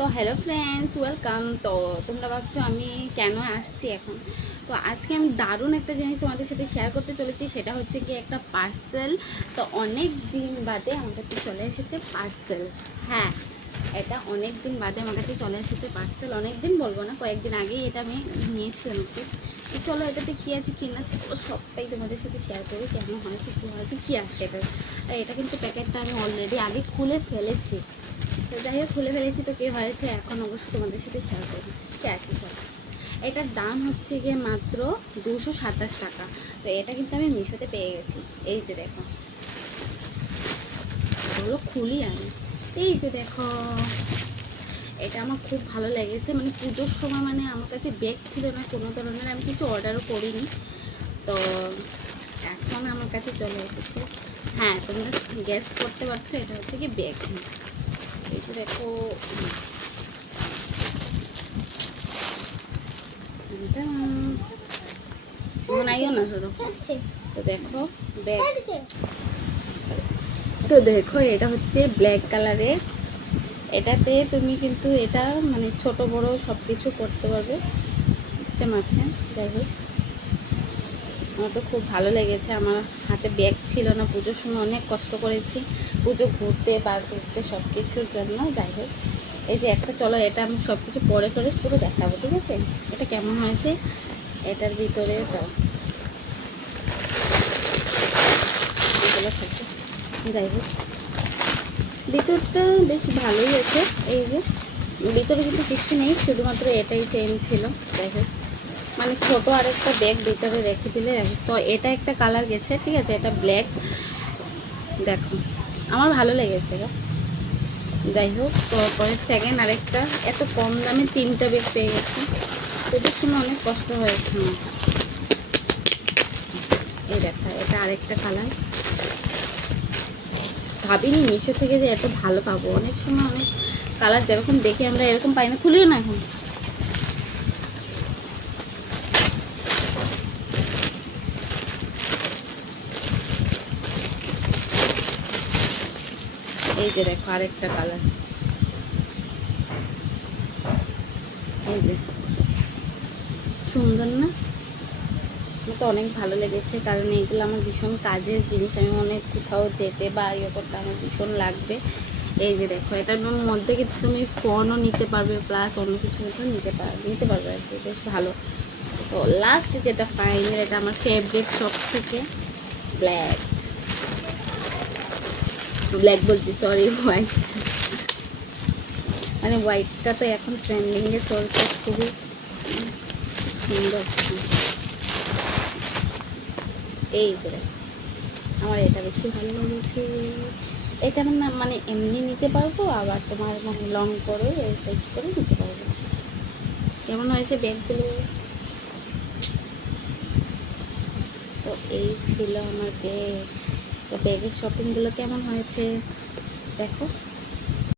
তো hello friends welcome তো তোমরা ভাবছ আমি কেন আসছি এখন? তো আজকে আমি দারুণ একটা জিনিস তোমাদের সাথে শেয়ার করতে চলেছি, সেটা হচ্ছে কি একটা পার্সেল তো অনেক দিন বাদে আমার কাছে চলে এসেছে পার্সেল হ্যাঁ এটা অনেক দিন বাদে আমার কাছে চলে এসেছে পার্সেল অনেক দিন বলব না, কয়েকদিন আগেই এটা আমি নিয়েছিলাম একটু চলো, এটাতে কী আছে, কী না, চলো সবটাই তোমাদের সাথে শেয়ার করি, কেমন হয়েছে, কী হয়েছে, কী আছে এটা। আর এটা কিন্তু প্যাকেটটা আমি অলরেডি আগে খুলে ফেলেছি। তো যাই হোক, খুলে ফেলেছি তো কী হয়েছে, এখন অবশ্য তোমাদের সাথে শেয়ার করব। কী আছে, চলো। এটার দাম হচ্ছে গিয়ে মাত্র দুশো সাতাশ টাকা। তো এটা কিন্তু আমি মিশোতে পেয়ে গেছি। এই যে দেখো। ওগুলো খুলি আমি। এই যে দেখো। এটা আমার খুব ভালো লেগেছে। মানে পুজোর সময় মানে আমার কাছে ব্যাগ ছিল না কোনো ধরনের আমি কিছু অর্ডারও করিনি। তো এখন আমার কাছে চলে এসেছে। হ্যাঁ তোমরা গ্যাস করতে পারছ এটা হচ্ছে কি ব্যাগ এই যে দেখো এটা না তো দেখো ব্যাগ তো দেখো এটা হচ্ছে ব্ল্যাক কালারের এটাতে তুমি কিন্তু এটা মানে ছোট, বড় সব কিছু করতে পারবে। সিস্টেম আছে, যাই হোক। আমার তো খুব ভালো লেগেছে। আমার হাতে ব্যাগ ছিল না, পুজোর সময় অনেক কষ্ট করেছি। পুজো ঘুরতে বা ঘুরতে সব কিছুর জন্য, যাই হোক। এই যে একটা, চলো এটা আমি সব কিছু পরে টরে পুরো দেখাবো, ঠিক আছে? এটা কেমন হয়েছে? এটার ভিতরে যাই হোক। ভিতরটা বেশ ভালোই আছে, এই যে। ভিতরে কিন্তু কিছু নেই, শুধুমাত্র এটাই চেন ছিল, যাই হোক। মানে ছোট আরেকটা ব্যাগ ভিতরে রেখে দিলে তো এটা একটা কালার গেছে, ঠিক আছে? এটা ব্ল্যাক দেখো, আমার ভালো লেগেছে গো। যাই হোক, তো পরে সেকেন্ড আরেকটা। এত কম দামে তিনটা ব্যাগ পেয়ে গেছি। তোদের সময় অনেক কষ্ট হয়েছে আমার। এই দেখা, এটা আরেকটা কালার ভাবিনি মিশো থেকে যে এত ভালো পাবো। অনেক সময় অনেক কালার যেরকম দেখে আমরা এরকম পাই না। খুলিও না এখন। এই যে দেখো আরেকটা কালার। এই যে। সুন্দর না? তো অনেক ভালো লেগেছে, কারণ এইগুলো আমার ভীষণ কাজের জিনিস। আমি অনেক কোথাও যেতে বা ইয়ে করতে আমার ভীষণ লাগবে। এই যে দেখো, এটার মধ্যে কিন্তু তুমি ফোনও নিতে পারবে প্লাস অন্য কিছু কিন্তু নিতে পারবে নিতে পারবে আর কি, বেশ ভালো। তো লাস্ট যেটা ফাইনাল এটা আমার ফেভারিট সব থেকে ব্ল্যাক ব্ল্যাক বলছি সরি হোয়াইট মানে হোয়াইটটা তো এখন ট্রেন্ডিংয়ে চলছে, খুবই সুন্দর। এই যে, আমার এটা বেশি ভালো লেগেছে। এটা আমি না মানে এমনি নিতে পারব, আবার তোমার মানে লং করে সেট করে নিতে পারব। কেমন হয়েছে ব্যাগগুলো তো এই ছিল আমার ব্যাগ তো ব্যাগের শপিংগুলো কেমন হয়েছে? দেখো।